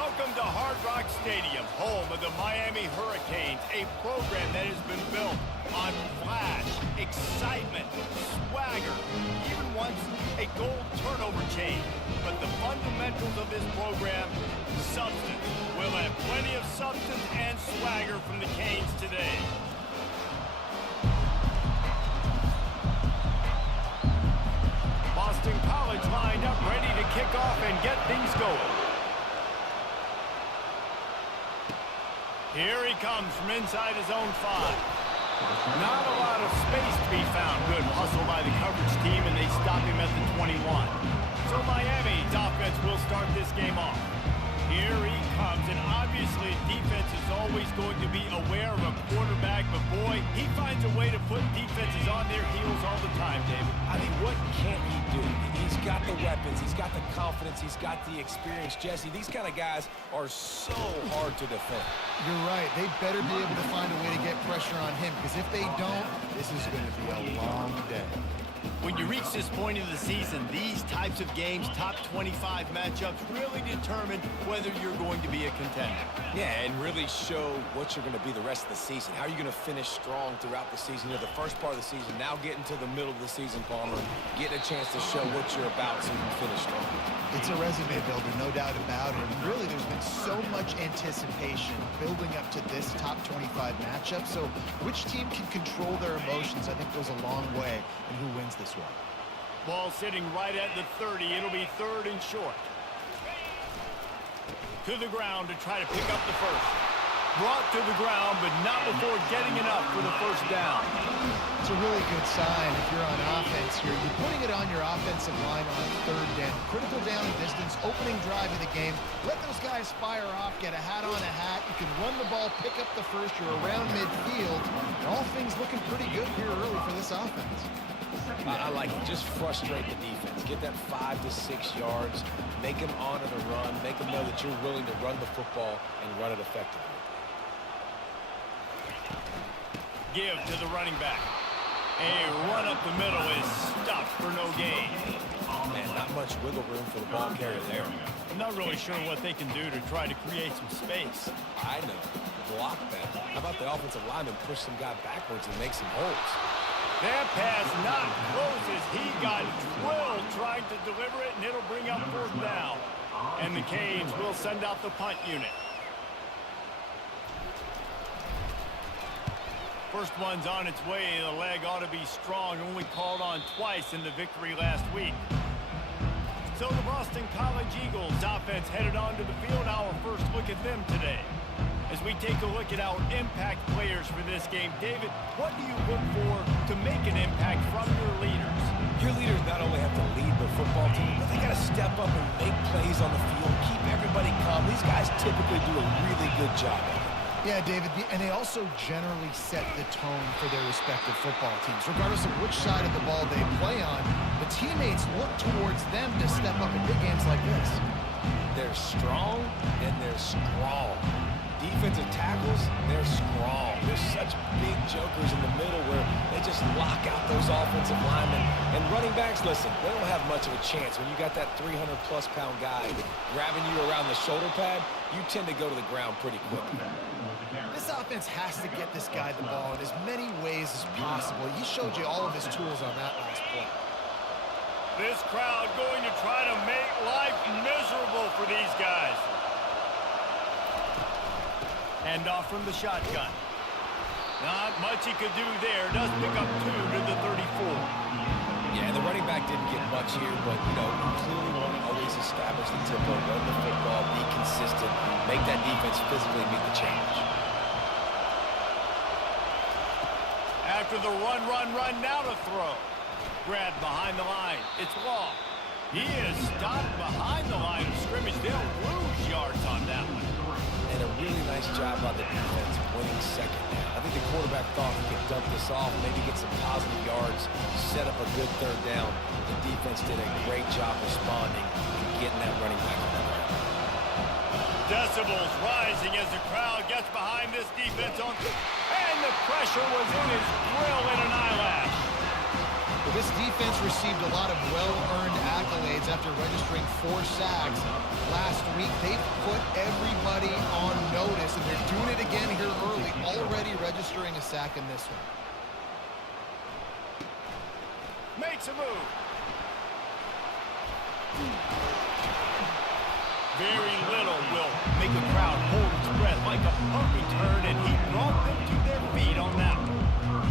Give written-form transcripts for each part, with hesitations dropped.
Welcome to Hard Rock Stadium, home of the Miami Hurricanes, a program that has been built on flash, excitement, swagger, even once a gold turnover chain. But the fundamentals of this program, substance. We'll have plenty of substance and swagger from the Canes today. Boston College lined up, ready to kick off and get things going. Here he comes from inside his own 5. Not a lot of space to be found. Good hustle by the coverage team, and they stop him at the 21. So Miami's offense will start this game off. Here he comes, and obviously defense is always going to be aware of a quarterback, but boy, he finds a way to put defenses on their heels all the time, David. I mean, what can't he do? He's got the weapons, he's got the confidence, he's got the experience. Jesse, these kind of guys are so hard to defend. You're right. They better be able to find a way to get pressure on him, because if they don't, this is going to be a long day. When you reach this point of the season, these types of games, top 25 matchups, really determine whether you're going to be a contender. Yeah, and really show what you're going to be the rest of the season. How are you going to finish strong throughout the season? You know, the first part of the season, now getting to the middle of the season, Palmer, getting a chance to show what you're about so you can finish strong. It's a resume builder, no doubt about it. And really, there's been so much anticipation building up to this top 25 matchup. So which team can control their emotions, I think, goes a long way in who wins this one. Ball sitting right at the 30. It'll be 3rd and short. To the ground to try to pick up the first. Brought to the ground, but not before getting enough for the first down. It's a really good sign if you're on offense here. You're putting it on your offensive line on 3rd down. Critical down and distance, opening drive of the game. Let those guys fire off, get a hat on a hat. You can run the ball, pick up the first. You're around midfield. And all things looking pretty good here early for this offense. I like it. Just frustrate the defense. Get that 5 to 6 yards. Make them honor the run. Make them know that you're willing to run the football and run it effectively. Give to the running back. A run up the middle is stuffed for no gain. Man, not much wiggle room for the ball carrier there. I'm not really sure what they can do to try to create some space. I know. Block that. How about the offensive lineman push some guy backwards and make some holes? That pass not close as he got drilled trying to deliver it, and it'll bring up 4th down. And the Canes will send out the punt unit. First one's on its way. The leg ought to be strong. Only called on twice in the victory last week. So the Boston College Eagles offense headed onto the field. Our first look at them today. As we take a look at our impact players for this game, David, what do you look for to make an impact from your leaders? Your leaders not only have to lead the football team, but they got to step up and make plays on the field, keep everybody calm. These guys typically do a really good job of it. Yeah, David, and they also generally set the tone for their respective football teams. Regardless of which side of the ball they play on, the teammates look towards them to step up in big games like this. They're strong and they're strong. Defensive tackles, they're strong. There's such big jokers in the middle where they just lock out those offensive linemen. And running backs, listen, they don't have much of a chance. When you got that 300-plus-pound guy grabbing you around the shoulder pad, you tend to go to the ground pretty quickly. This offense has to get this guy the ball in as many ways as possible. He showed you all of his tools on that last play. This crowd going to try to make life miserable for these guys. Hand off from the shotgun. Not much he could do there. Does pick up 2 to the 34. Yeah, the running back didn't get much here, but, you know, you clearly want to always establish the tempo, run the football, be consistent, make that defense physically meet the challenge. After the run, now to throw. Grabbed behind the line. It's Law. He is stopped behind the line of scrimmage. They'll lose yards on that one. And a really nice job by the defense winning second down. I think the quarterback thought he could dump this off, maybe get some positive yards, set up a good 3rd down. The defense did a great job responding and getting that running back on the ground. Decibels rising as the crowd gets behind this defense and the pressure was in his grill in an eyelash. Well, This defense received a lot of well-earned accolades after registering 4 sacks last week. They've put everybody on notice, and they're doing it again here early, already registering a sack in this one. Makes a move. Very little will make a crowd hold its breath like a punt return, and he brought them to their feet on that one.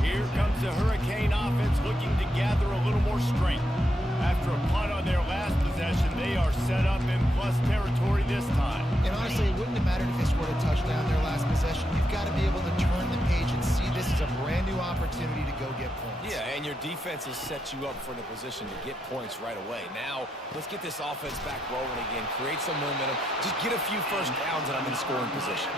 Here comes the Hurricane offense looking to gather a little more strength. After a punt on their last possession, they are set up in plus territory this time. And honestly, it wouldn't have mattered if they scored a touchdown their last possession. You've got to be able to turn the page and see this as a brand new opportunity to go get points. Yeah, and your defense has set you up for the position to get points right away. Now, let's get this offense back rolling again, create some momentum, just get a few first downs, and I'm in scoring position.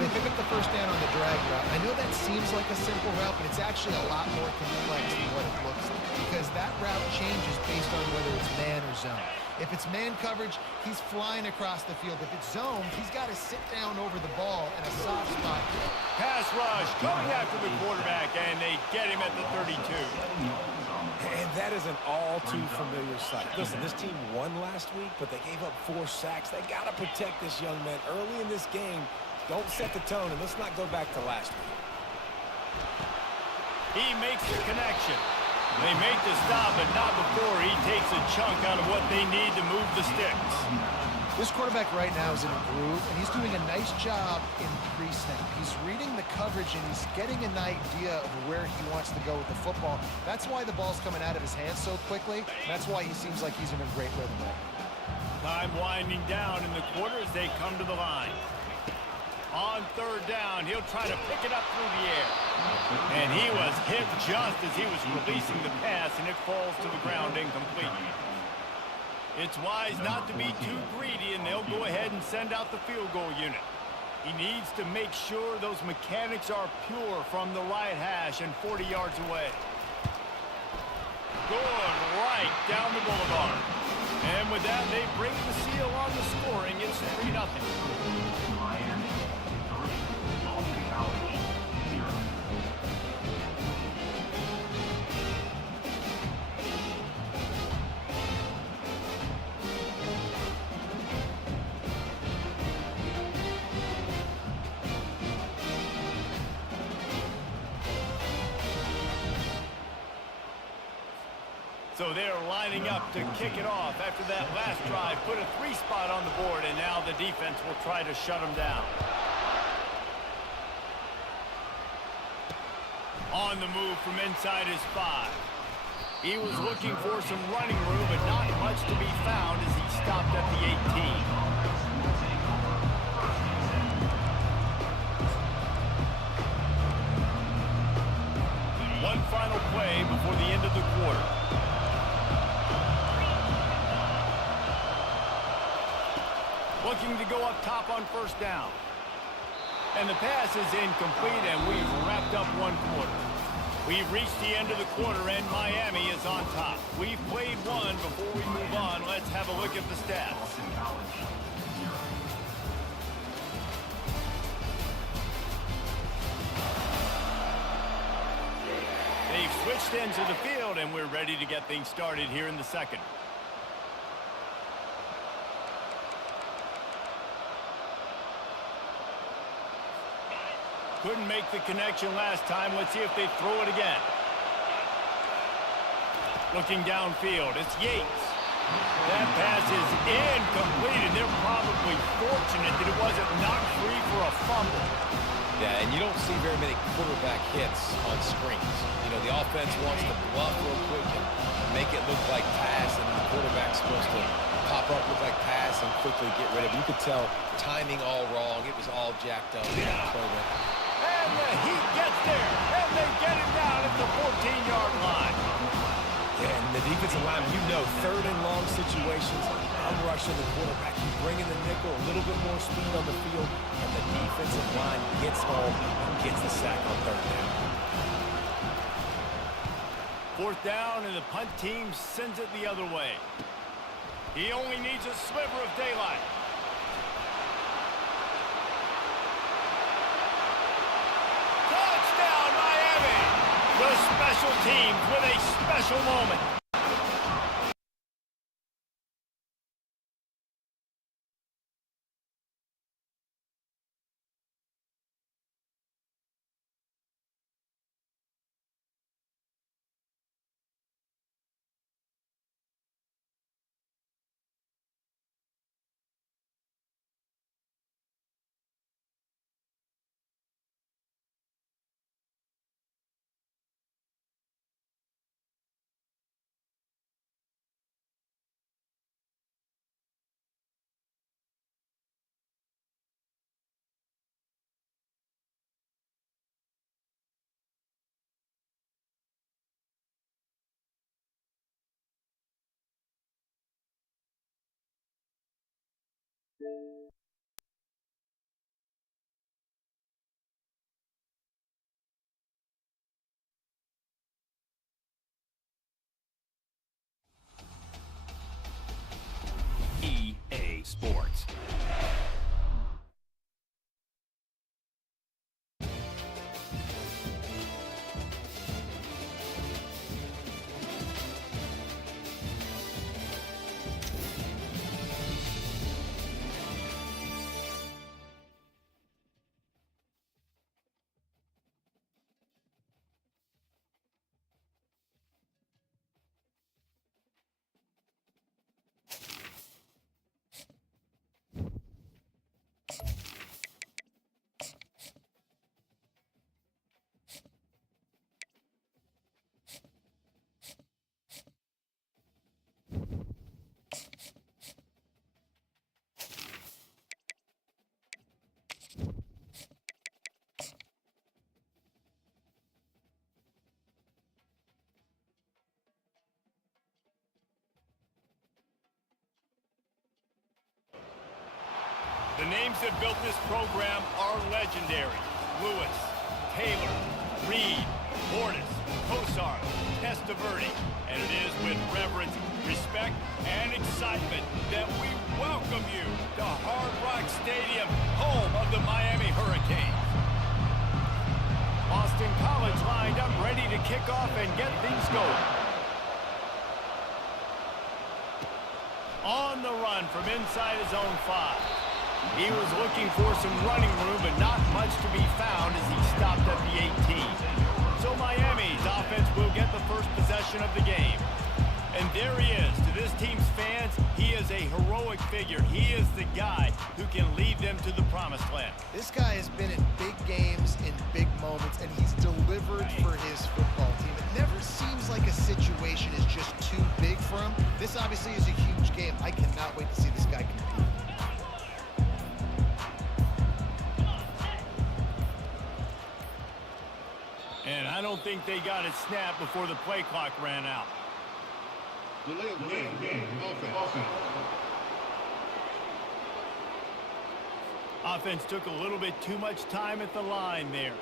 They pick up the first down on the drag route. I know that seems like a simple route, but it's actually a lot more complex than what it looks like, because that route changes based on whether it's man or zone. If it's man coverage, he's flying across the field. If it's zone, he's got to sit down over the ball in a soft spot. Pass rush going after the quarterback, and they get him at the 32. And that is an all-too-familiar sight. Listen, this team won last week, but they gave up 4 sacks. They got to protect this young man early in this game. Don't set the tone, and let's not go back to last week. He makes the connection. They make the stop, but not before he takes a chunk out of what they need to move the sticks. This quarterback right now is in a groove, and he's doing a nice job in pre-snap. He's reading the coverage, and he's getting an idea of where he wants to go with the football. That's why the ball's coming out of his hands so quickly. That's why he seems like he's in a great rhythm right now. Time winding down in the quarter as they come to the line. On third down, he'll try to pick it up through the air. And he was hit just as he was releasing the pass, and it falls to the ground incomplete. It's wise not to be too greedy, and they'll go ahead and send out the field goal unit. He needs to make sure those mechanics are pure from the right hash and 40 yards away. Going right down the boulevard. And with that, they break the seal on the scoring. It's 3-0. So they're lining up to kick it off after that last drive. Put a 3 spot on the board, and now the defense will try to shut them down. On the move from inside his 5. He was looking for some running room, but not much to be found as he stopped at the 18. One final play before the end of the quarter. Looking to go up top on first down. And the pass is incomplete, and we've wrapped up one quarter. We've reached the end of the quarter, and Miami is on top. We've played one. Before we move on, let's have a look at the stats. They've switched into the field, and we're ready to get things started here in the second. Couldn't make the connection last time. Let's see if they throw it again. Looking downfield, it's Yates. That pass is incomplete, and they're probably fortunate that it wasn't knocked free for a fumble. Yeah, and you don't see very many quarterback hits on screens. You know, the offense wants to bluff real quick and make it look like pass, and the quarterback's supposed to pop up, look like pass, and quickly get rid of it. You could tell timing all wrong. It was all jacked up. And the Heat gets there, and they get it down at the 14-yard line. Yeah, and the defensive line, you know, third and long situations, I'm rushing the quarterback. You bring in the nickel, a little bit more speed on the field, and the defensive line gets home and gets the sack on third down. Fourth down, and the punt team sends it the other way. He only needs a sliver of daylight. Touchdown, Miami! The special teams with a special moment. EA Sports. The names that built this program are legendary. Lewis, Taylor, Reed, Mortis, Kosar, Testaverde. And it is with reverence, respect, and excitement that we welcome you to Hard Rock Stadium, home of the Miami Hurricanes. Boston College lined up ready to kick off and get things going. On the run from inside his own 5. He was looking for some running room, but not much to be found as he stopped at the 18. So Miami's offense will get the first possession of the game. And there he is. To this team's fans, he is a heroic figure. He is the guy who can lead them to the promised land. This guy has been in big games, in big moments, and he's delivered for his football team. It never seems like a situation is just too big for him. This obviously is a huge game. I cannot wait to see this guy compete. And I don't think they got it snapped before the play clock ran out. Delay of game. Offense. Offense took a little bit too much time at the line there.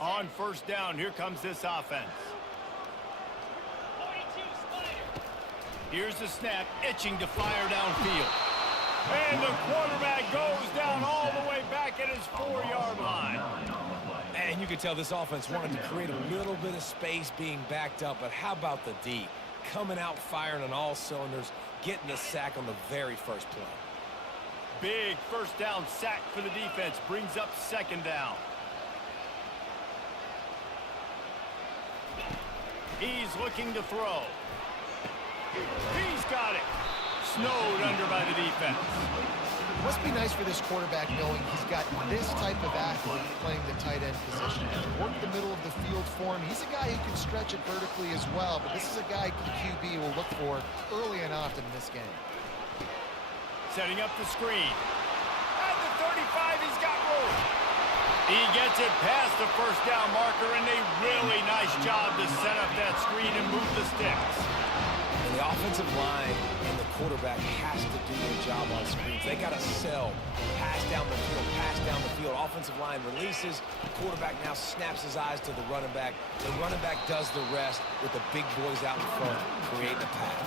On first down, here comes this offense. Here's the snap, itching to fire downfield. And the quarterback goes down all the way back at his 4-yard line. And you can tell this offense wanted to create a little bit of space being backed up, but how about the D? Coming out firing on all cylinders, getting the sack on the very first play. Big first down sack for the defense, brings up second down. He's looking to throw. He's got it. Snowed under by the defense. Must be nice for this quarterback knowing he's got this type of athlete playing the tight end position. Work the middle of the field for him. He's a guy who can stretch it vertically as well, but this is a guy QB will look for early and often in this game. Setting up the screen. At the 35, he's got room. He gets it past the first down marker, and a really nice job to set up that screen and move the sticks. And the offensive line and the quarterback has to do their job on screens. They got to sell. Pass down the field, pass down the field. Offensive line releases. The quarterback now snaps his eyes to the running back. The running back does the rest with the big boys out in front, creating a pass.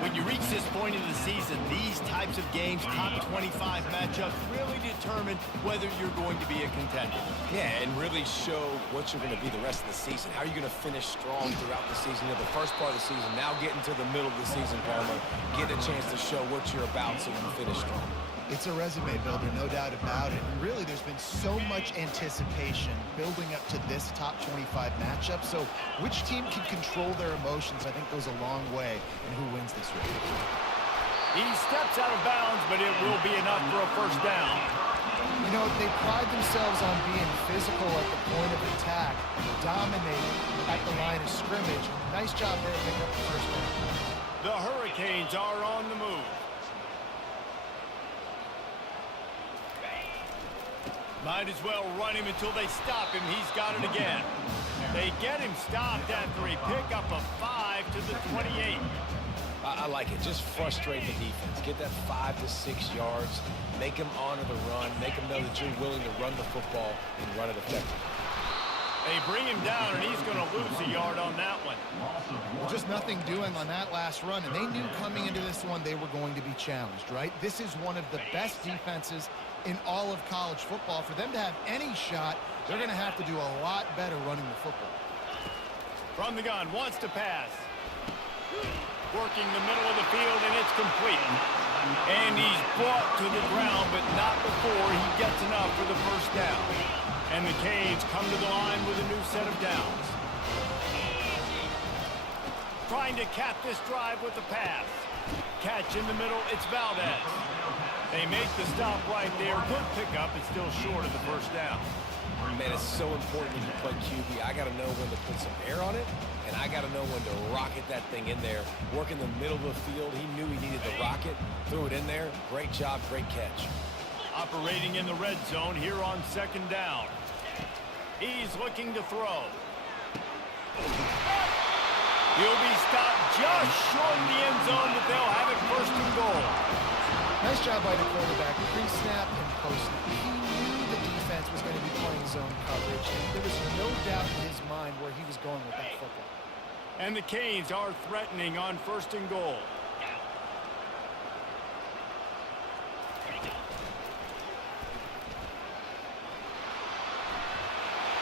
When you reach this point in the season, these types of games, top 25 matchups, really determine whether you're going to be a contender. Yeah, and really show what you're going to be the rest of the season. How are you going to finish strong throughout the season? You know, the first part of the season, now getting to the middle of the season, Palmer, getting a chance to show what you're about so you can finish strong. It's a resume builder, no doubt about it. And really, there's been so much anticipation building up to this top 25 matchup. So which team can control their emotions, I think, goes a long way in who wins this week. He steps out of bounds, but it will be enough for a first down. You know, they pride themselves on being physical at the point of attack, dominating at the line of scrimmage. Nice job there to pick up the first down. The Hurricanes are on the move. Might as well run him until they stop him. He's got it again. They get him stopped after he pick up a 5 to the 28. I like it. Just frustrate the defense. Get that 5 to 6 yards. Make them honor the run. Make them know that you're willing to run the football and run it effectively. They bring him down, and he's going to lose a yard on that one. Well, just nothing doing on that last run, and they knew coming into this one they were going to be challenged, right? This is one of the best defenses in all of college football. For them to have any shot, they're going to have to do a lot better running the football. From the gun, wants to pass. Working the middle of the field, and it's complete. And he's brought to the ground, but not before he gets enough for the first down. And the Canes come to the line with a new set of downs. Trying to cap this drive with the pass. Catch in the middle, it's Valdez. They make the stop right there. Good pickup, it's still short of the first down. Man, it's so important when you play QB. I got to know when to put some air on it, and I got to know when to rocket that thing in there. Work in the middle of the field. He knew he needed the rocket. Threw it in there. Great job, great catch. Operating in the red zone here on second down. He's looking to throw. He'll be stopped just short in the end zone, but they'll have it first and goal. Nice job by the quarterback, pre-snap and post-snap. He knew the defense was going to be playing zone coverage, and there was no doubt in his mind where he was going with that football. And the Canes are threatening on first and goal.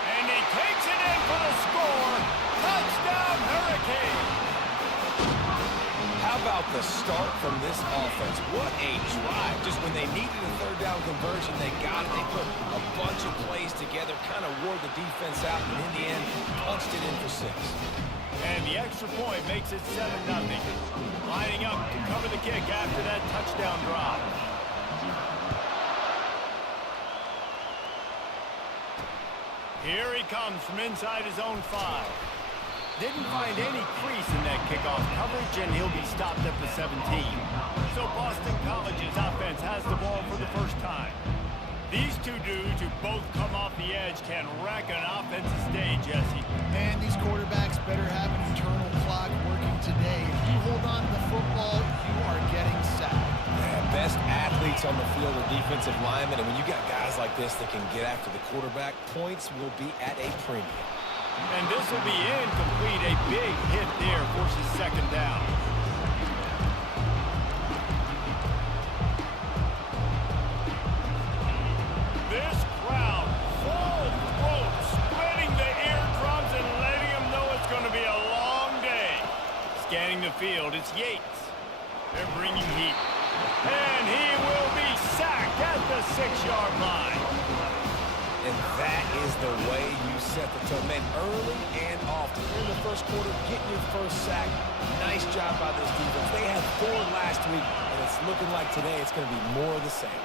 And he takes it in for the score. Touchdown, Hurricane. How about the start from this offense? What a drive. Just when they needed a third down conversion, they got it. They put a bunch of plays together, kind of wore the defense out, and in the end, punched it in for 6. And the extra point makes it 7-0. Lining up to cover the kick after that touchdown drive. Here he comes from inside his own 5. Didn't find any crease in that kickoff coverage, and he'll be stopped at the 17. So Boston College's offense has the ball for the first time. These two dudes who both come off the edge can wreck an offensive day, Jesse. And these quarterbacks better have an internal clock working today. If you hold on to the football, you are getting sacked. Yeah, best athletes on the field are defensive linemen, and when you got guys like this that can get after the quarterback, points will be at a premium. And this will be incomplete. A big hit there forces second down. This crowd, full throat, splitting the eardrums and letting them know it's going to be a long day. Scanning the field, it's Yates. They're bringing heat. And he will be sacked at the 6-yard line. And that is the way you set the tone. Man, early and often. In the first quarter, getting your first sack. Nice job by this defense. They had 4 last week, and it's looking like today it's going to be more of the same.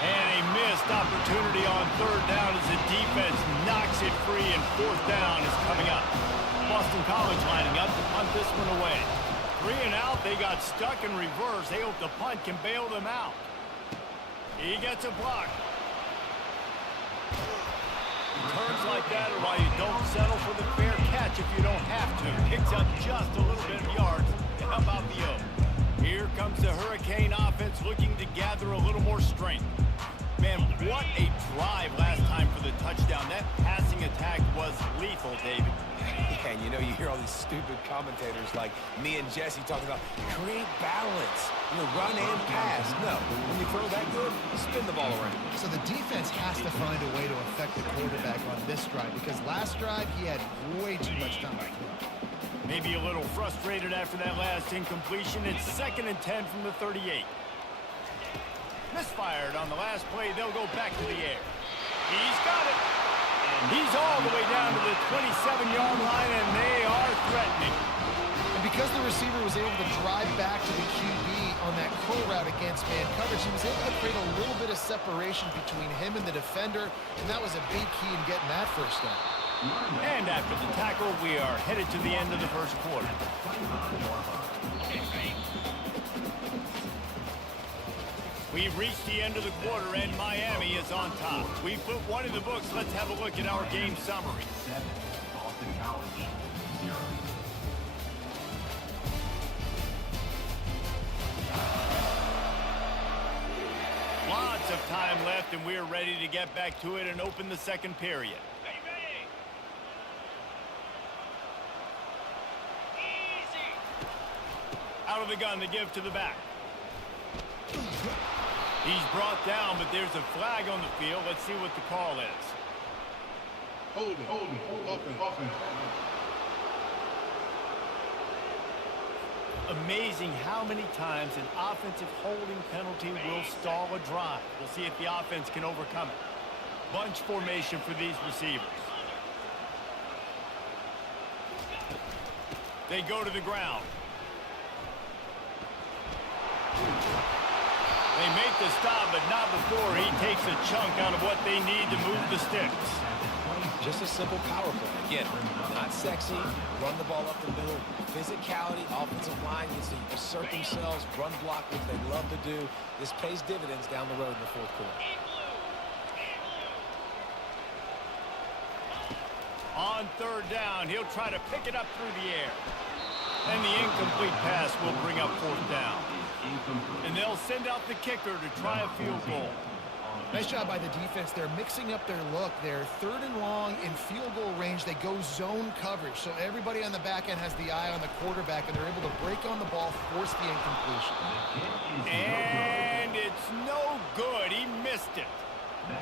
And a missed opportunity on third down as the defense knocks it free, and fourth down is coming up. Boston College lining up to punt this one away. 3 and out, they got stuck in reverse. They hope the punt can bail them out. He gets a block. Turns like that are why you don't settle for the fair catch if you don't have to. Picks up just a little bit of yards to help out the O. Here comes the Hurricane offense looking to gather a little more strength. Man, what a drive last time for the touchdown. That passing attack was lethal, David. Yeah, and you hear all these stupid commentators like me and Jesse talking about create balance, run and pass. No, when you throw that good, spin the ball around. So the defense has to find a way to affect the quarterback on this drive because last drive he had way too much time to throw. Maybe a little frustrated after that last incompletion. It's 2nd and 10 from the 38. Misfired on the last play. They'll go back to the air. He's got it. And he's all the way down to the 27-yard line, and they are threatening. And because the receiver was able to drive back to the QB on that curl route against man coverage, he was able to create a little bit of separation between him and the defender, and that was a big key in getting that first down. And after the tackle, we are headed to the end of the first quarter. We've reached the end of the quarter, and Miami is on top. We've put one in the books. Let's have a look at our game summary. Boston College, 0. Lots of time left, and we're ready to get back to it and open the second period. Out of the gun to give to the back. He's brought down, but there's a flag on the field. Let's see what the call is. Holding, offense. Amazing how many times an offensive holding penalty will stall a drive. We'll see if the offense can overcome it. Bunch formation for these receivers. They go to the ground. They make the stop, but not before he takes a chunk out of what they need to move the sticks. Just a simple power play. Again, not sexy, run the ball up the middle, physicality, offensive line needs to assert themselves, run block, which they love to do. This pays dividends down the road in the fourth quarter. On 3rd down, he'll try to pick it up through the air. And the incomplete pass will bring up 4th down. And they'll send out the kicker to try a field goal. Nice job by the defense. They're mixing up their look. They're 3rd and long in field goal range. They go zone coverage. So everybody on the back end has the eye on the quarterback, and they're able to break on the ball, force the incompletion. And it's no good. He missed it.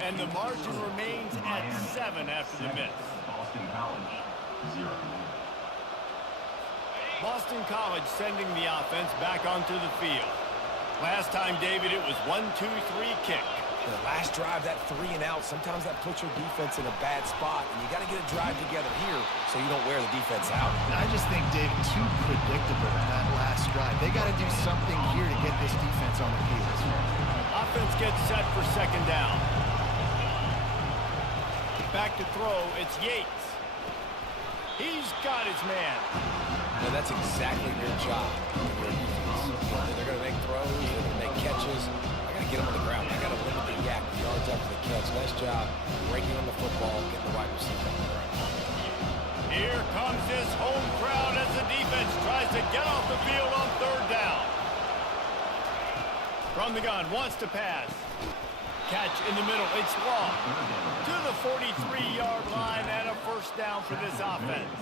And the margin remains at 7 after the miss. Boston College, 0. Boston College sending the offense back onto the field. Last time, David, it was 1-2-3 kick. The last drive, that 3 and out, sometimes that puts your defense in a bad spot, and you got to get a drive together here so you don't wear the defense out. I just think, David, too predictable in that last drive. They got to do something here to get this defense on their heels. Offense gets set for 2nd down. Back to throw, it's Yates. He's got his man. No, that's exactly their job. They're going to make throws, they're going to make catches. I got to get them on the ground. I got to limit the yak, the yards after the catch. Nice job breaking on the football, getting the wide receiver on the ground. Here comes this home crowd as the defense tries to get off the field on 3rd down. From the gun, wants to pass. Catch in the middle, it's long. To the 43-yard line and a 1st down for this offense.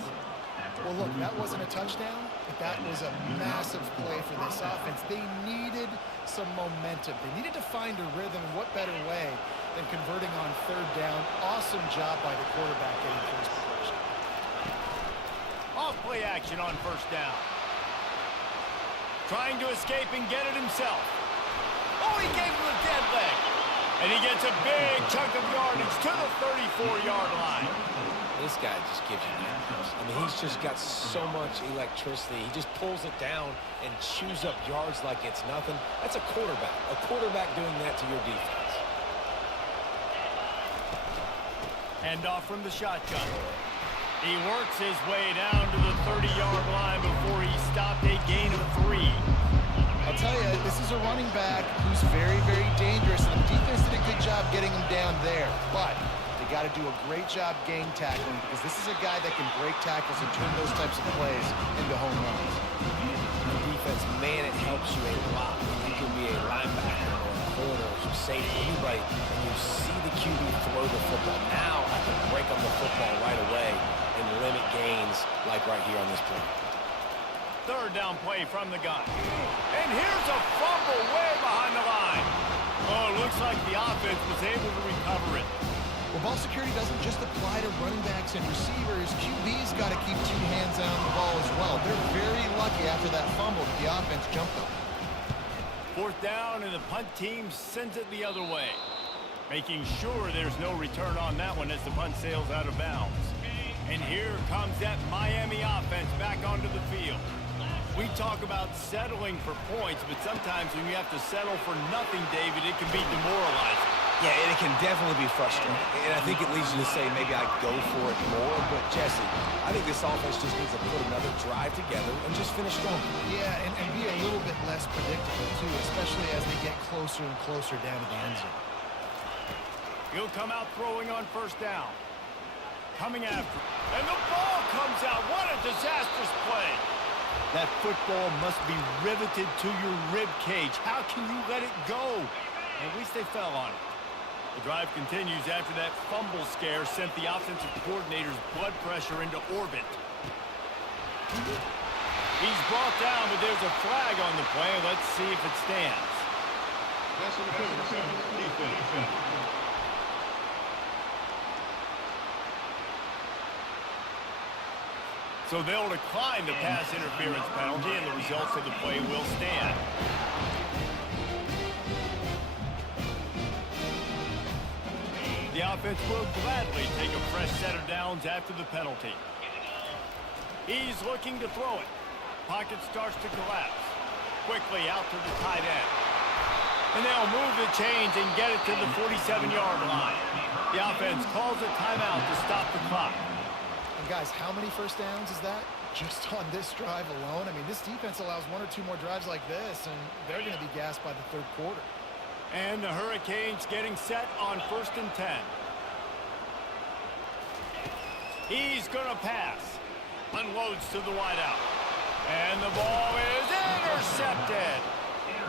Well, look, that wasn't a touchdown, but that was a massive play for this offense. They needed some momentum. They needed to find a rhythm, and what better way than converting on 3rd down. Awesome job by the quarterback getting first position. Off play action on 1st down. Trying to escape and get it himself. Oh, he gave him a dead leg. And he gets a big chunk of yardage to the 34-yard line. This guy just gives you nightmares. I mean, he's just got so much electricity. He just pulls it down and chews up yards like it's nothing. That's a quarterback. A quarterback doing that to your defense. Handoff from the shotgun. He works his way down to the 30-yard line before he stopped a gain of 3. I'll tell you, this is a running back who's very, very dangerous, and the defense did a good job getting him down there. But they got to do a great job gang tackling because this is a guy that can break tackles and turn those types of plays into home runs. On defense, man, it helps you a lot. You can be a linebacker or a corner or some safety, anybody, and you see the QB throw the football. Now, a to break on the football right away and limit gains like right here on this play. Third down play from the gun. And here's a fumble way behind the line. Oh, it looks like the offense was able to recover it. Well, ball security doesn't just apply to running backs and receivers. QB's got to keep two hands on the ball as well. They're very lucky after that fumble that the offense jumped them. Fourth down, and the punt team sends it the other way. Making sure there's no return on that one as the punt sails out of bounds. And here comes that Miami offense back onto the field. We talk about settling for points, but sometimes when you have to settle for nothing, David, it can be demoralizing. Yeah, and it can definitely be frustrating. And I think it leads you to say maybe I go for it more. But, Jesse, I think this offense just needs to put another drive together and just finish strong. Yeah, and be a little bit less predictable, too, especially as they get closer and closer down to the end zone. He'll come out throwing on first down. Coming after. And the ball comes out. What a disastrous play. That football must be riveted to your rib cage. How can you let it go? At least they fell on it. The drive continues after that fumble scare sent the offensive coordinator's blood pressure into orbit. He's brought down, but there's a flag on the play. Let's see if it stands. That's on the defense. So they'll decline the pass interference penalty, and the results of the play will stand. The offense will gladly take a fresh set of downs after the penalty. He's looking to throw it. Pocket starts to collapse. Quickly out to the tight end. And they'll move the chains and get it to the 47-yard line. The offense calls a timeout to stop the clock. And guys, how many first downs is that? Just on this drive alone? I mean, this defense allows one or two more drives like this, and they're going to be gassed by the third quarter. And the Hurricanes getting set on 1st and 10. He's going to pass. Unloads to the wideout. And the ball is intercepted.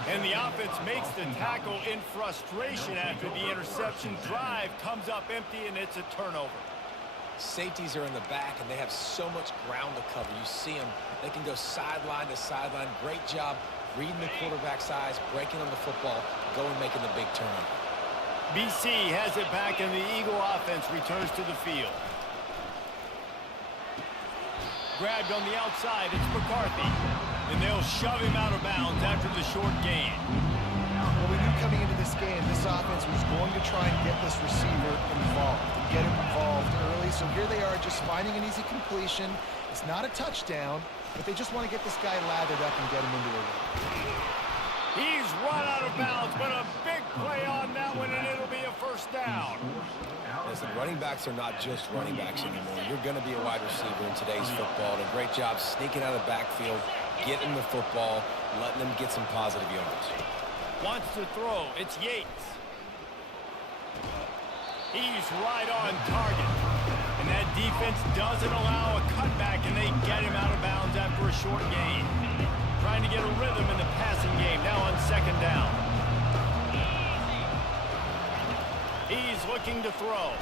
And the offense makes the tackle in frustration after the interception. Drive comes up empty, and it's a turnover. Safeties are in the back, and they have so much ground to cover. You see them. They can go sideline to sideline. Great job reading the quarterback's eyes, breaking on the football, going making the big turnover. BC has it back, and the Eagle offense returns to the field. Grabbed on the outside, it's McCarthy. And they'll shove him out of bounds after the short gain. Well, we knew coming into this game, this offense was going to try and get this receiver involved, and get him involved early. So here they are just finding an easy completion. It's not a touchdown, but they just want to get this guy lathered up and get him into a run. He's run out of bounds, but a big play on that one, and it'll be a first down. Listen, running backs are not just running backs anymore. You're going to be a wide receiver in today's football. And a great job sneaking out of the backfield, getting the football, letting them get some positive yards. Wants to throw. It's Yates. He's right on target. And that defense doesn't allow a cutback, and they get him out of bounds after a short gain. Trying to get a rhythm in the passing game, now on 2nd down. He's looking to throw.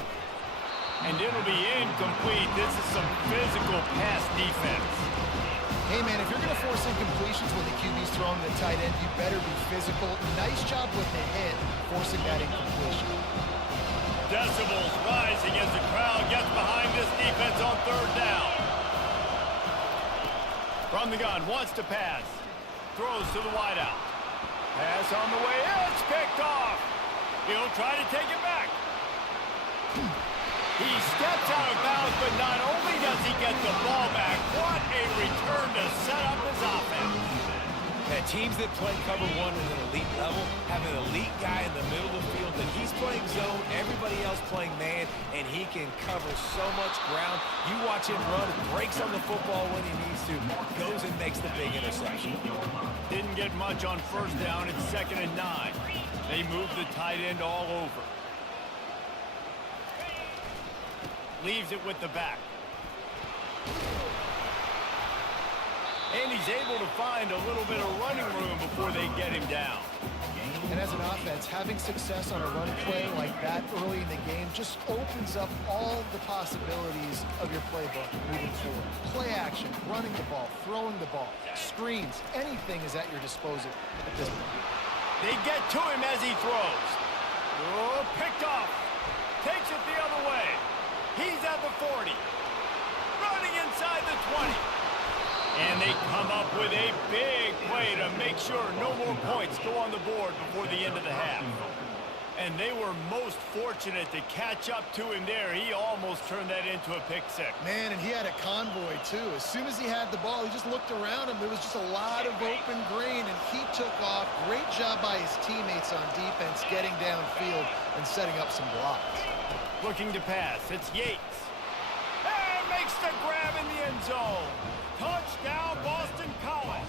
And it'll be incomplete. This is some physical pass defense. Hey, man, if you're going to force incompletions when the QB's throwing the tight end, you better be physical. Nice job with the hit, forcing that incompletion. Decibels rising as the crowd gets behind this defense on 3rd down. From the gun, wants to pass. Throws to the wideout. Pass on the way. It's picked off. He'll try to take it back. He steps out of bounds, but not only does he get the ball back, what a return to set up his offense. And teams that play cover one at an elite level have an elite guy in the middle of the field, and he's playing zone, everybody else playing man, and he can cover so much ground. You watch him run, breaks on the football when he needs to, goes and makes the big interception. Didn't get much on 1st down. It's 2nd and 9. They move the tight end all over. Leaves it with the back. And he's able to find a little bit of running room before they get him down. And as an offense, having success on a run play like that early in the game just opens up all the possibilities of your playbook moving forward. Play action, running the ball, throwing the ball, screens, anything is at your disposal at this point. They get to him as he throws. Oh, picked off. Takes it the other way. He's at the 40. Running inside the 20. And they come up with a big play to make sure no more points go on the board before the end of the half. And they were most fortunate to catch up to him there. He almost turned that into a pick six. Man, and he had a convoy, too. As soon as he had the ball, he just looked around him. There was just a lot of open green, and he took off. Great job by his teammates on defense, getting downfield and setting up some blocks. Looking to pass. It's Yates. And makes the grab in the end zone. Touchdown, Boston College.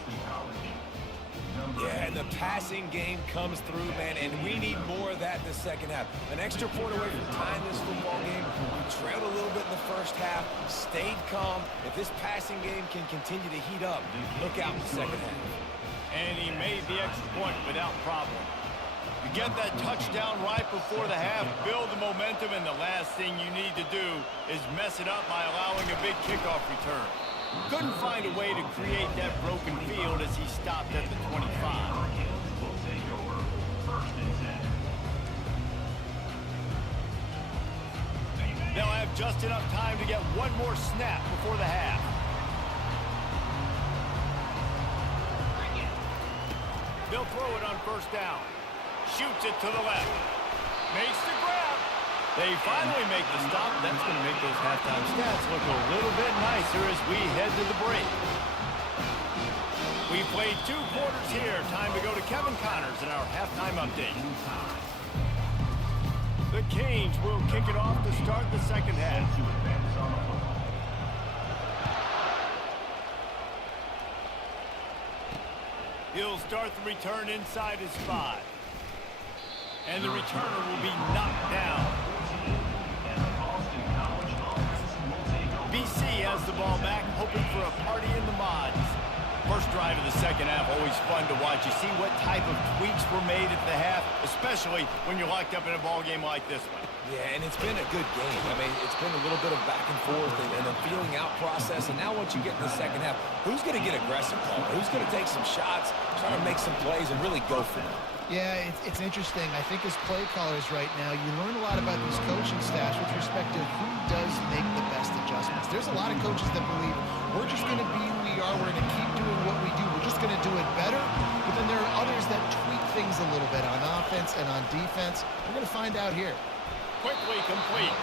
Yeah, and the passing game comes through, man, and we need more of that in the second half. An extra point away from tying this football game. We trailed a little bit in the first half, stayed calm. If this passing game can continue to heat up, look out in the second half. And he made the extra point without problem. You get that touchdown right before the half, build the momentum, and the last thing you need to do is mess it up by allowing a big kickoff return. Couldn't find a way to create that broken field as he stopped at the 25. Will take over 1st and 10. They'll have just enough time to get one more snap before the half. They'll throw it on 1st down. Shoots it to the left. Makes the grab. They finally make the stop. That's going to make those halftime stats look a little bit nicer as we head to the break. We played 2 quarters here. Time to go to Kevin Connors in our halftime update. The Canes will kick it off to start the second half. He'll start the return inside his 5. And the returner will be knocked down. BC has the ball back, hoping for a party in the mods. First drive of the second half, always fun to watch. You see what type of tweaks were made at the half, especially when you're locked up in a ball game like this one. Yeah, and it's been a good game. I mean, it's been a little bit of back and forth and a feeling out process. And now once you get in the second half, who's going to get aggressive, Paul? Who's going to take some shots, try to make some plays, and really go for it? Yeah, it's interesting. I think as play callers right now, you learn a lot about these coaching staffs with respect to who does make the best adjustments. There's a lot of coaches that believe we're just going to be who we are. We're going to keep doing what we do. We're just going to do it better. But then there are others that tweak things a little bit on offense and on defense. We're going to find out here. Quickly complete.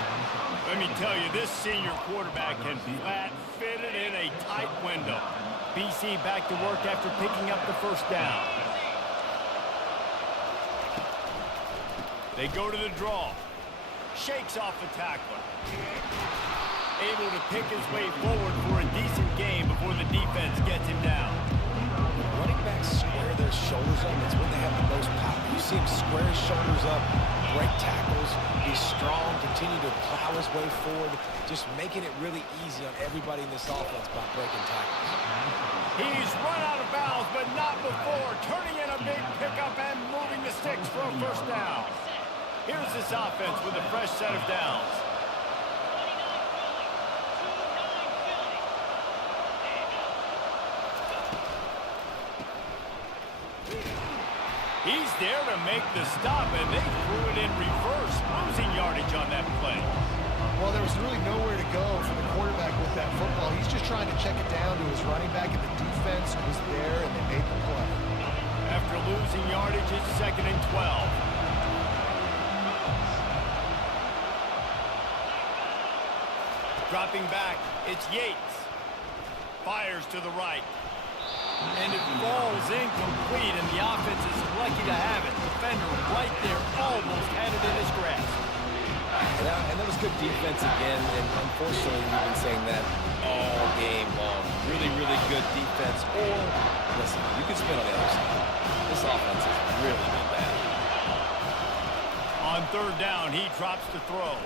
Let me tell you, this senior quarterback can flat fit it in a tight window. BC back to work after picking up the 1st down. They go to the draw. Shakes off the tackler. Able to pick his way forward for a decent game before the defense gets him down. Running backs square their shoulders up. It's when they have the most pop. You see him square his shoulders up, break tackles, be strong, continue to plow his way forward, just making it really easy on everybody in this offense by breaking tackles. He's run out of bounds, but not before. Turning in a big pickup and moving the sticks for a 1st down. Here's this offense with a fresh set of downs. He's there to make the stop, and they threw it in reverse, losing yardage on that play. Well, there was really nowhere to go for the quarterback with that football. He's just trying to check it down to his running back, and the defense was there, and they made the play. After losing yardage, it's 2nd and 12. Dropping back, it's Yates. Fires to the right. And it falls incomplete, and the offense is lucky to have it. Defender right there almost had it in his grasp. Yeah, and that was good defense again, and unfortunately we've been saying that all game long. Really, really good defense. Or, listen, you can spin on the other side. This offense has really been bad. On 3rd down, he drops to throw.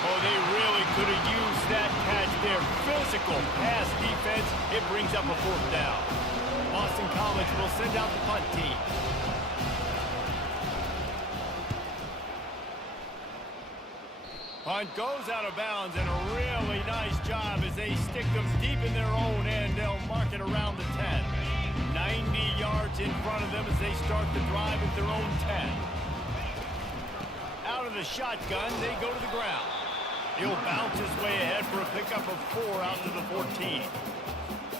Oh, they really could have used that catch there. Physical pass defense. It brings up a 4th down. Boston College will send out the punt team. Punt goes out of bounds, and a really nice job as they stick them deep in their own end. They'll mark it around the 10. 90 yards in front of them as they start the drive at their own 10. Out of the shotgun, they go to the ground. He'll bounce his way ahead for a pickup of 4 out to the 14.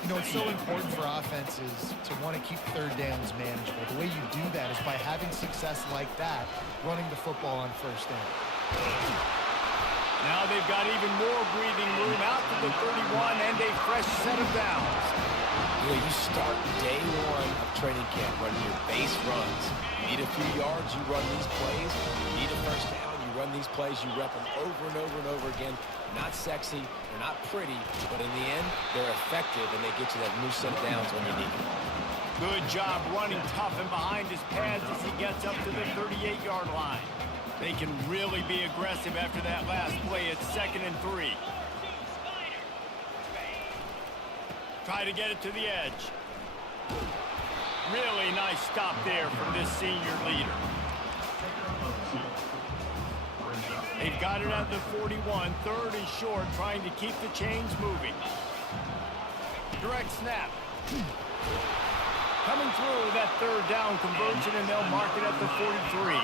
You know, it's so important for offenses to want to keep third downs manageable. The way you do that is by having success like that, running the football on first down. Now they've got even more breathing room out to the 31 and a fresh set of downs. You know, you start day one of training camp running your base runs. You need a few yards, you run these plays. You need a first down, you run these plays. You rep them over and over and over again. Not sexy, they're not pretty, but in the end, they're effective, and they get you that new set of downs when you need them. Good job running tough and behind his pads as he gets up to the 38-yard line. They can really be aggressive after that last play. It's 2nd and 3. Try to get it to the edge. Really nice stop there from this senior leader. They've got it at the 41, 3rd and short, trying to keep the chains moving. Direct snap. Coming through that 3rd down conversion, and they'll mark it at the 43.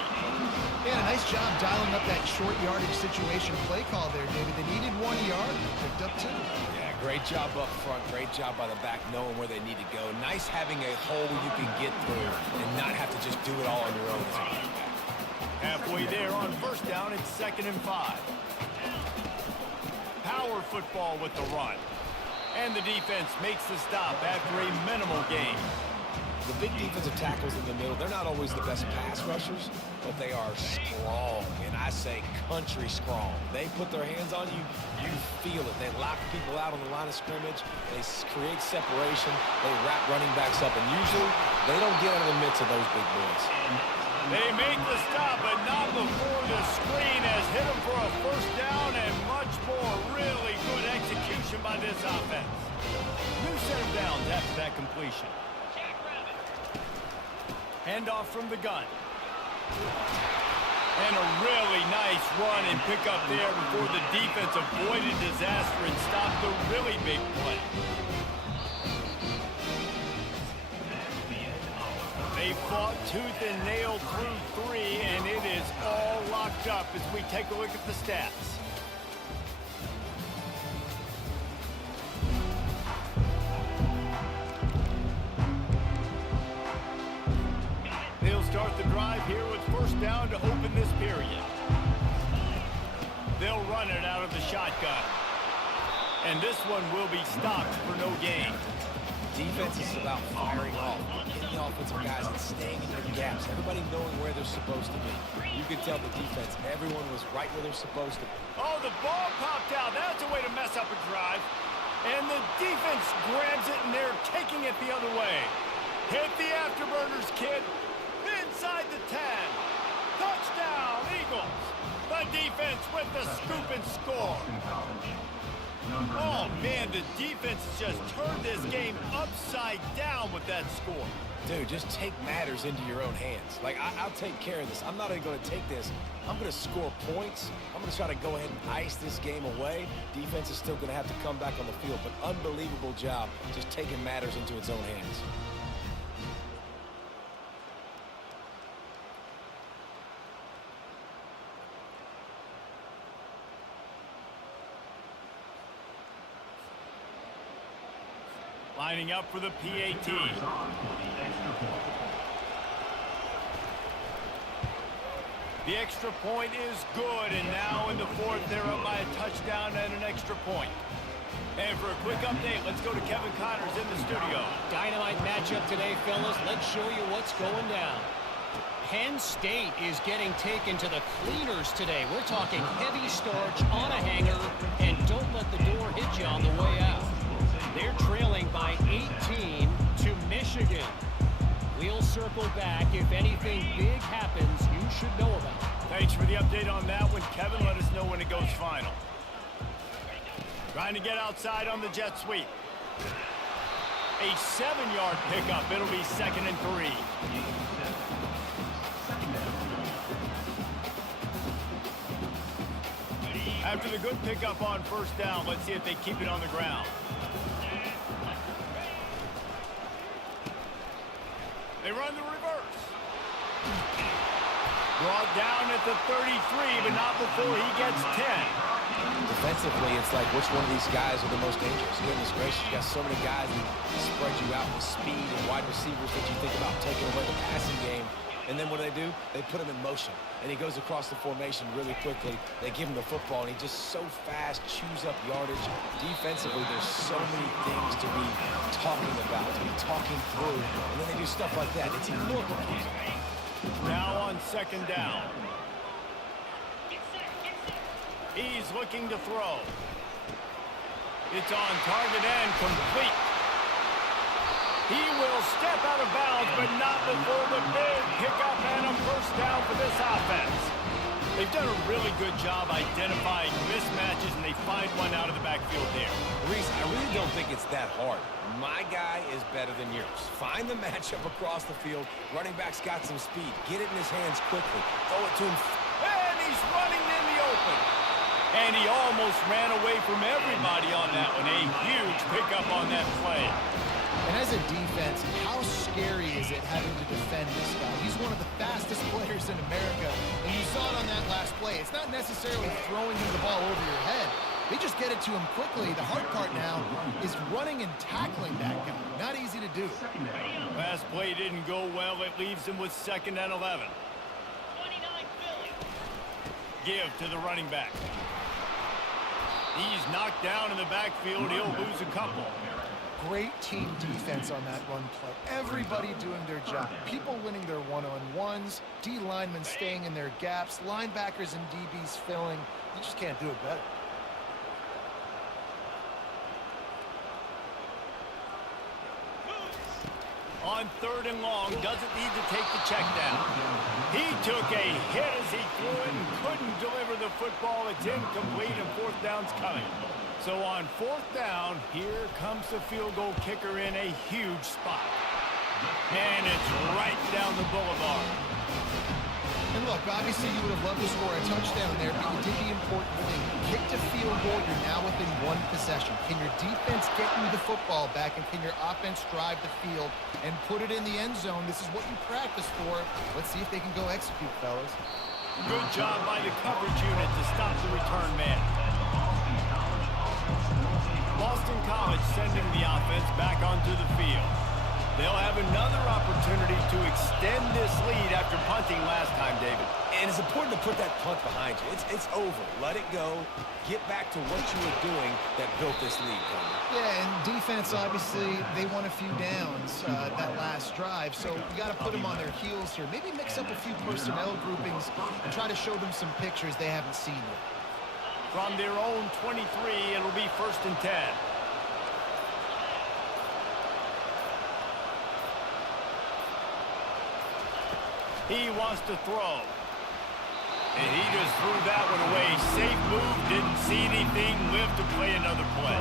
Yeah, nice job dialing up that short yardage situation play call there, David. They needed 1 yard, they picked up 2. Yeah, great job up front. Great job by the back knowing where they need to go. Nice having a hole you can get through and not have to just do it all on your own. Halfway there on first down, it's 2nd and 5. Power football with the run. And the defense makes the stop after a minimal gain. The big defensive tackles in the middle, they're not always the best pass rushers, but they are strong, and I say country strong. They put their hands on you, you feel it. They lock people out on the line of scrimmage. They create separation. They wrap running backs up, and usually they don't get out of the midst of those big boys. They make the stop, but not before the screen has hit them for a first down, and much more. Really good execution by this offense. New set of downs after that completion. Handoff from the gun. And a really nice run and pick up there before the defense avoided disaster and stopped the really big play. They fought tooth and nail through 3, and it is all locked up as we take a look at the stats. They'll start the drive here with first down to open this period. They'll run it out of the shotgun. And this one will be stopped for no gain. Defense is about firing off, getting the offensive guys and staying in their gaps. Everybody knowing where they're supposed to be. You could tell the defense, everyone was right where they're supposed to be. Oh, the ball popped out. That's a way to mess up a drive. And the defense grabs it, and they're taking it the other way. Hit the afterburners, kid. Inside the 10. Touchdown, Eagles. The defense with the scoop and score. Oh, man, the defense just turned this game upside down with that score. Dude, just take matters into your own hands. Like, I'll take care of this. I'm not even going to take this. I'm going to score points. I'm going to try to go ahead and ice this game away. Defense is still going to have to come back on the field, but unbelievable job just taking matters into its own hands. Lining up for the PAT. The extra point is good, and now in the 4th, they're up by a touchdown and an extra point. And for a quick update, let's go to Kevin Connors in the studio. Dynamite matchup today, fellas. Let's show you what's going down. Penn State is getting taken to the cleaners today. We're talking heavy starch on a hanger, and don't let the door hit you on the way out. They're trailing by 18 to Michigan. We'll circle back. If anything big happens, you should know about it. Thanks for the update on that one, Kevin. Let us know when it goes final. Trying to get outside on the jet sweep. A A 7-yard pickup. It'll be 2nd and 3. After the good pickup on 1st down, let's see if they keep it on the ground. They run the reverse. Brought down at the 33, but not before he gets 10. Defensively, it's like which one of these guys are the most dangerous? Goodness gracious, you got so many guys that spread you out with speed and wide receivers that you think about taking away the passing game. And then what do? They put him in motion, and he goes across the formation really quickly. They give him the football, and he just so fast chews up yardage. Defensively, there's so many things to be talking about, to be talking through, and then they do stuff like that. It's even more confusing. Now on 2nd down. He's looking to throw. It's on target and complete. He will step out of bounds, but not before the big pickup and a 1st down for this offense. They've done a really good job identifying mismatches, and they find one out of the backfield there. Reese, I really don't think it's that hard. My guy is better than yours. Find the matchup across the field. Running back's got some speed. Get it in his hands quickly. Throw it to him. And he's running in the open. And he almost ran away from everybody on that one. A huge pickup on that play. And as a defense, how scary is it having to defend this guy? He's one of the fastest players in America, and you saw it on that last play. It's not necessarily throwing him the ball over your head. They just get it to him quickly. The hard part now is running and tackling that guy. Not easy to do. Last play didn't go well. It leaves him with 2nd and 11. Give to the running back. He's knocked down in the backfield. He'll lose a couple. Great team defense on that run play. Everybody doing their job. People winning their one-on-ones, D linemen staying in their gaps, linebackers and DBs filling. You just can't do it better. On 3rd and long, doesn't need to take the check down. He took a hit as he threw it and couldn't deliver the football. It's incomplete, and 4th down's coming. So on 4th down, here comes the field goal kicker in a huge spot. And it's right down the boulevard. And look, obviously you would have loved to score a touchdown there, but you did the important thing. Kicked a field goal, you're now within 1 possession. Can your defense get you the football back, and can your offense drive the field and put it in the end zone? This is what you practice for. Let's see if they can go execute, fellas. Good job by the coverage unit to stop the return man. Boston College sending the offense back onto the field. They'll have another opportunity to extend this lead after punting last time, David. And it's important to put that punt behind you. It's over. Let it go. Get back to what you were doing that built this lead, Conor. Yeah, and defense, obviously, they won a few downs that last drive, so you got to put them on their heels here. Maybe mix up a few personnel groupings and try to show them some pictures they haven't seen yet. From their own 23, it'll be 1st and 10. He wants to throw. And he just threw that one away. Safe move, didn't see anything, lived to play another play.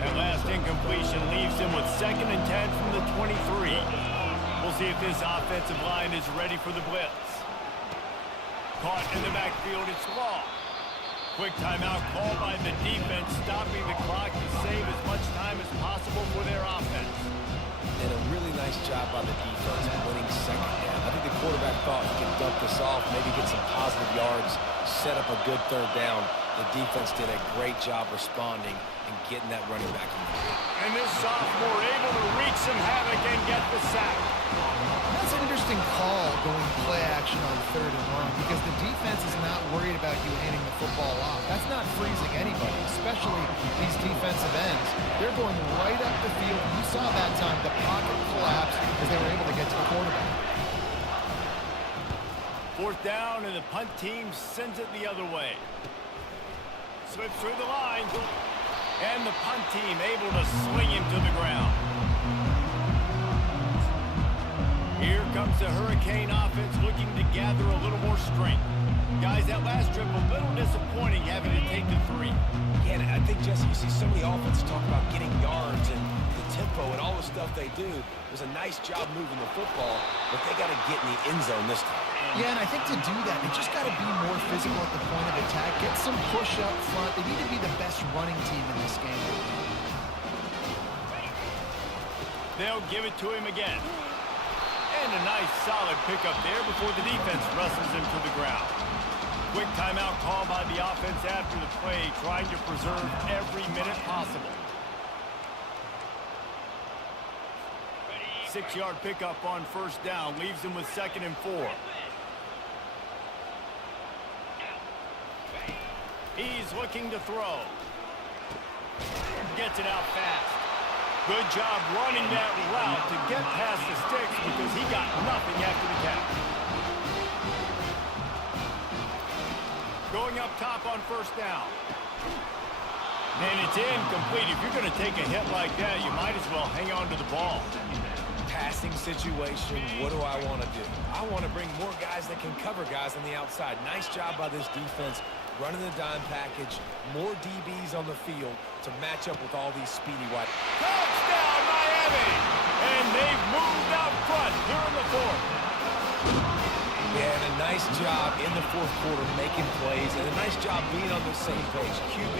That last incompletion leaves him with 2nd and 10 from the 23. We'll see if this offensive line is ready for the blitz. Caught in the backfield, it's Law. Quick timeout called by the defense, stopping the clock to save as much time as possible for their offense. And a really nice job by the defense winning 2nd down. I think the quarterback thought he could dump this off, maybe get some positive yards, set up a good 3rd down. The defense did a great job responding and getting that running back in the field. And this sophomore able to wreak some havoc and get the sack. That's an interesting call going play action on 3rd and long, because the defense is not worried about you handing the football off. That's not freezing anybody, especially these defensive ends. They're going right up the field. You saw that time the pocket collapse as they were able to get to the quarterback. 4th down, and the punt team sends it the other way. Slips through the line, and the punt team able to swing him to the ground. Here comes the Hurricane offense looking to gather a little more strength. Guys, that last trip a little disappointing having to take the 3. Yeah, and I think, Jesse, you see so many offenses talk about getting yards and the tempo and all the stuff they do. It was a nice job moving the football, but they got to get in the end zone this time. Yeah, and I think to do that, they just got to be more physical at the point of attack. Get some push up front. They need to be the best running team in this game. They'll give it to him again. And a nice solid pickup there before the defense wrestles him to the ground. Quick timeout call by the offense after the play, trying to preserve every minute possible. 6-yard pickup on first down, leaves him with 2nd and 4. He's looking to throw. Gets it out fast. Good job running that route to get past the sticks because he got nothing after the catch. Going up top on first down. And it's incomplete. If you're going to take a hit like that, you might as well hang on to the ball. Passing situation, what do I want to do? I want to bring more guys that can cover guys on the outside. Nice job by this defense, running the dime package, more DBs on the field to match up with all these speedy wide. Touchdown, Miami! And they've moved out front here in the 4th. Yeah, and a nice job in the 4th quarter making plays, and a nice job being on the same page. QB,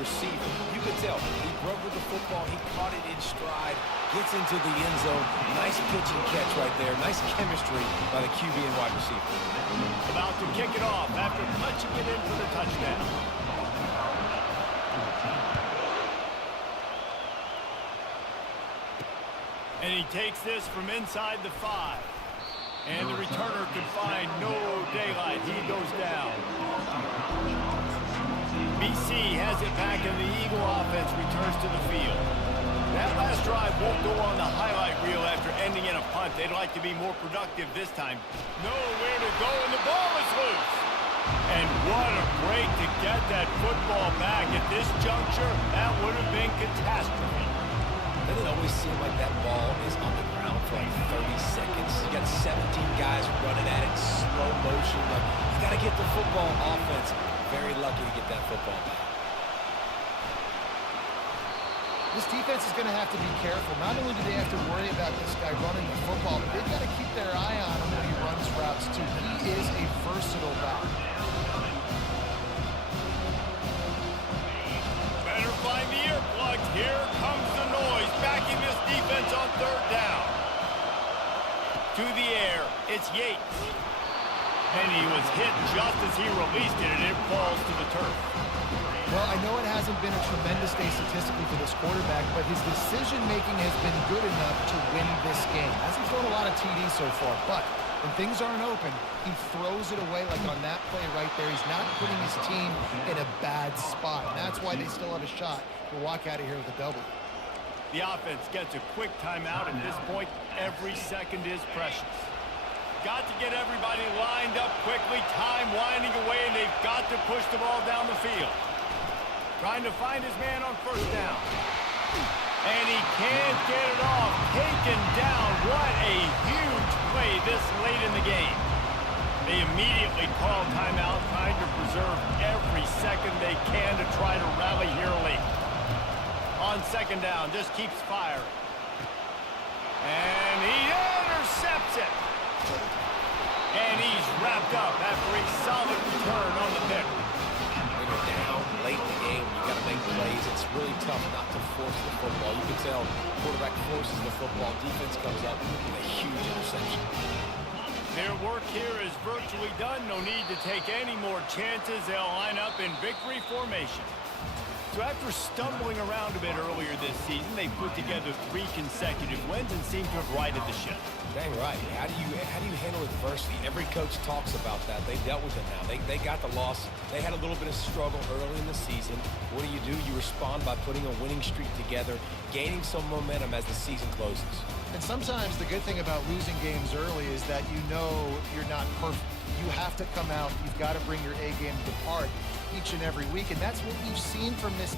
receiver, you could tell he broke with the football, he caught it in stride, gets into the end zone. Nice pitch and catch right there. Nice chemistry by the QB and wide receiver. About to kick it off after punching it in for the touchdown. And he takes this from inside the 5. And the returner can find no daylight. He goes down. BC has it back, and the Eagle offense returns to the field. That last drive won't go on the highlight reel after ending in a punt. They'd like to be more productive this time. Nowhere to go, and the ball is loose. And what a break to get that football back at this juncture. That would have been catastrophe. Doesn't it always seem like that ball is on the ground for like 30 seconds? You got 17 guys running at it, slow motion. Like, you got to get the football offense. Very lucky to get that football back. This defense is going to have to be careful. Not only do they have to worry about this guy running the football, but they've got to keep their eye on him when he runs routes too. He is a versatile back. Better find the earplugs. Here comes the noise, backing this defense on 3rd down. To the air, it's Yates. And he was hit just as he released it, and it falls to the turf. Well, I know it hasn't been a tremendous day statistically for this quarterback, but his decision-making has been good enough to win this game. Hasn't thrown a lot of TDs so far, but when things aren't open, he throws it away like on that play right there. He's not putting his team in a bad spot, and that's why they still have a shot to walk out of here with a double. The offense gets a quick timeout. At this point, every second is precious. Got to get everybody lined up quickly, time winding away, and they've got to push the ball down the field. Trying to find his man on first down. And he can't get it off. Taken down. What a huge play this late in the game. They immediately call timeout, trying to preserve every second they can to try to rally here late. On 2nd down, just keeps firing. And he intercepts it. And he's wrapped up after a solid return on the pick. When you're down late in the game, you got to make plays. It's really tough not to force the football. You can tell quarterback forces the football. Defense comes up with a huge interception. Their work here is virtually done. No need to take any more chances. They'll line up in victory formation. So after stumbling around a bit earlier this season, they put together 3 consecutive wins and seem to have righted the ship. Dang right. How do you handle adversity? Every coach talks about that. They dealt with it now. They got the loss. They had a little bit of struggle early in the season. What do? You respond by putting a winning streak together, gaining some momentum as the season closes. And sometimes the good thing about losing games early is that you know you're not perfect. You have to come out. You've got to bring your A game to the party each and every week, and that's what we've seen from this